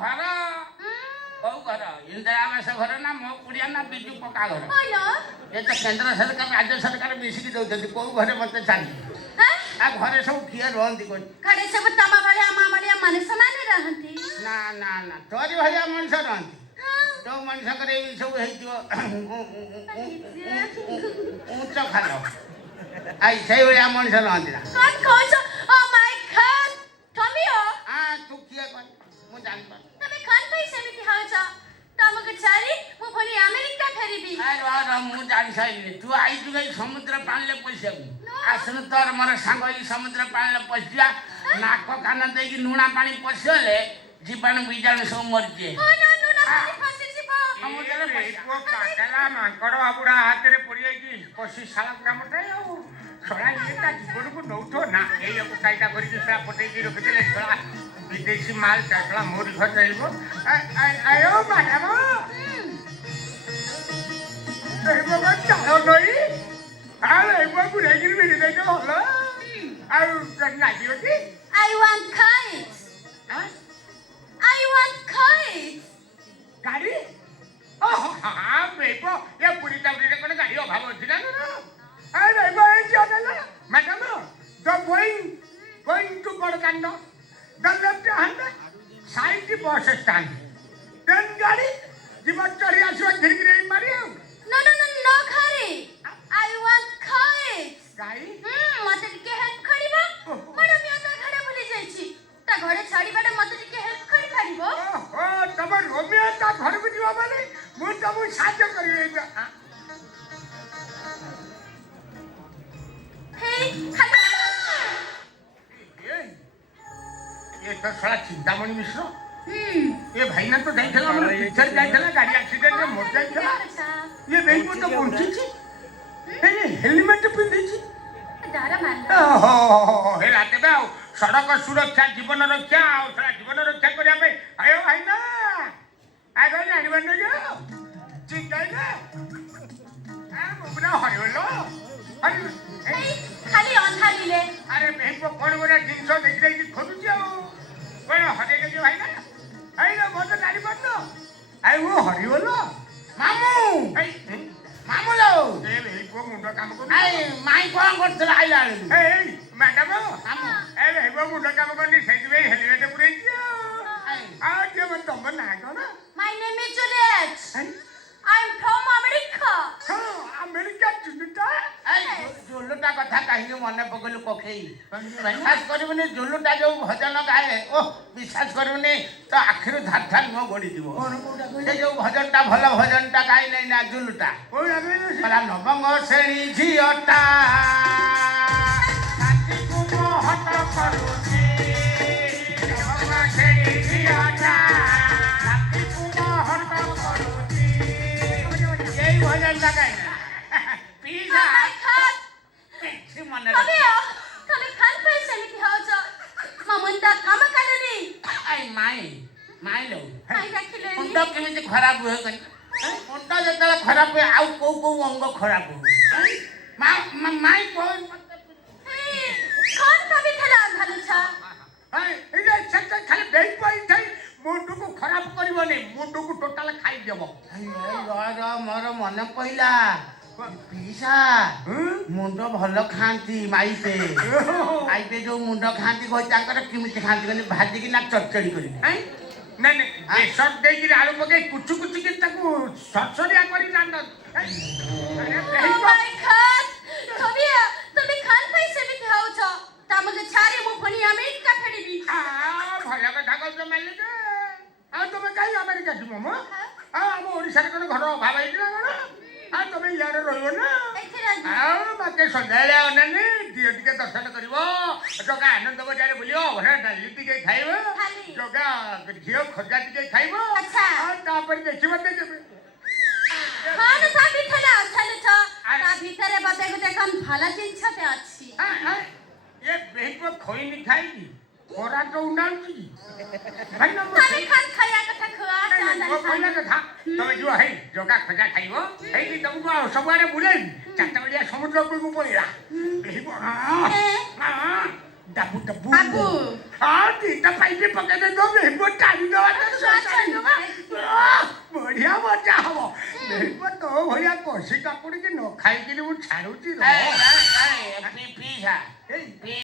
घर कौ घर इंदिरा आवास घर ना मो कुड़िया ना बिजू पक्का घर ये तो केंद्र सरकार राज्य सरकार मिसिकी दौरान कौ घरे मत छाड़ी आ घरे सब किए रहती घरे सब तमा भलिया मा भलिया मनुष्य माने रहंती ना ना ना तोरी भलिया मनुष्य रहती तो मनुष्य करे सब हेतियो ऊंच खालो आई सही भलिया मनुष्य रहती ना कौन कौन ओ माय गॉड थमियो हां तू किए कर मु जान पा तमे खान भाई सेमिति हाउछ तमक चारी मु भली अमेरिका फेरिबी अरे मु जान साइली तू आई तू गई समुद्र पाणले पसिया आसन तोर मोर सांग ई समुद्र पाणले पसिया नाक कान देकी नुणा पानी पसिले जीवन बीजाणु सब मरजे ओ नो नुणा पानी फसी जीव समुद्र को काकला मांकड़ आबुड़ा हाथ रे पड़िए की पसी साला कामटे आउ छोड़ा एटा जीवन को नौथो ना एई को काइटा करी सरा पटै की रख देले छोड़ा विदेशी माल छोड़ा मोर घर जाइबो आयो मैडम एबो का चाहो नई आ एबो गुरे गिर बिरि दे जो हलो आउ करना दियो की आई वांट kites हां I want kites गाड़ी ओह हां बेबो ये पूरी टावरी रे कोन गाड़ी अभाव अछि ना अरे भाई जानेला मैडम द गोइंग टू बड़कांडो the left hand side bus stand then गाड़ी जीवन चढ़ी आसो गिरगिरी मारी no khari I want kites गाड़ी मते के हेल्प खड़ीबो बड़ मिया ता घरे भूली जाईची ता घरे छाड़ी बाटे मते के हेल्प खड़ी खड़ीबो ओहो तब रोमियो ता घर को जीवा माने मु तब साहाय्य करिए हे खाली ये तो साला चिंतामणि मिश्र ये भाई ना तो जाइथला हमर पिक्चर जाइथला गाड़ी एक्सीडेंट में मर जाइथला ये बेई को तो पहुंची छी ये हेलमेट पिंधी छी दारा मान ओहो हेला देबे आ सड़क सुरक्षा जीवन रक्षा आ साला जीवन रक्षा करिया पे आयो भाई ना आ गई जानी बन गयो चिंता ना आ मुबरा हरिवलो हे खाली अंधारी ले अरे बेई को कोन गोरा जिंसो देख रही की खोदुची आ कोन हरे के भाई ना आई ना मत नारी बन्नो आई वो हरिवलो मामू मामू लो ए बेई को मुंडो काम को आई माई कोन करतला आइला ए मैडम मामू ए बेई को मुंडो काम करनी सही बे हेलमेट पुरे आ जे मन तम ना कोन My name is Juliet I'm from America हां अमेरिका चुनुटा आई जोलुटा कथा कहियो मने पकलु कोखेई विश्वास करबने जोलुटा जो भजन गाए ओ विश्वास करबने तो आखिर धार धार मो गडी दिबो से जो भजनटा भलो भजनटा गाई नै ना जोलुटा ओ लागे भला नवंग श्रेणी झियटा काटी कुमो हट करूची नवंग श्रेणी झियटा काटी कुमो हट करूची यही भजनटा गाई पीजा Oh my god पेछि मने तमे खान पे सेमिति हाउछ ममंता काम कालनी आई माई लो आई रखिले मुंड केमिति खराब होय कन मुंड जतला खराब होय आउ को अंग खराब होय माई कोन कौन कभी थला अंधालु छ हाय ए जे सच्चा खाली बेई पॉइंट है मुंडो को खराब करबो नै मुंडो को टोटल खाई देबो मोर मन पइला पीसा मुंड भल खाती माईते माईते जो मुंड खाती कोई तांकर किमिति खाती कने भाजी की ना चचड़ी करी नहीं नहीं ये सब दे की आलू पके कुछ के ताको ससरिया करी जान अरे Oh my god तमे खान पे सेमिति हाउछ तमके छारी मु फनी अमेरिका फेरिबी आ भला कथा कहतो माले के आ तमे काई अमेरिका जिमो म आ हम ओडिसा रे घर भाव आइला गण आ तमे यार रहयो ना आ माके संध्याले अनने दियो टिके दर्शन करिवो जगा आनंद बजारे बुलियो घरे डाली टिके खाइबो जगा घियो खजा टिके खाइबो अच्छा आ तापर देखिबो ते खान सा बिठला छले छ ता भीतरे बते को देखन भाला चिंछ पे अछि ये बेको खोई नि खाइनी कोरा तो उडाउची भाई ना तमे खान खाया कथा खवा वो कोइला कथा तमे जो है जगा खजा खाइबो हे कि तुमको सबआरे बुले चारटा बलिया समुद्र को पळिला बेहिबो हां डाबू डाबू बाबू ଆଉ ଦିଟା ପାଇଟି ପକେଇ ଦେଇଥିବ ବେହିବ ଟାଣିଦବା ବଢିଆ ମଜା ହବ ବେହିବ ତୋ ଭଳିଆ କଷି କାକୁଡିକି ନ ଖାଇକିରି ମୁଁ ଛାଡୁଛି ପିସା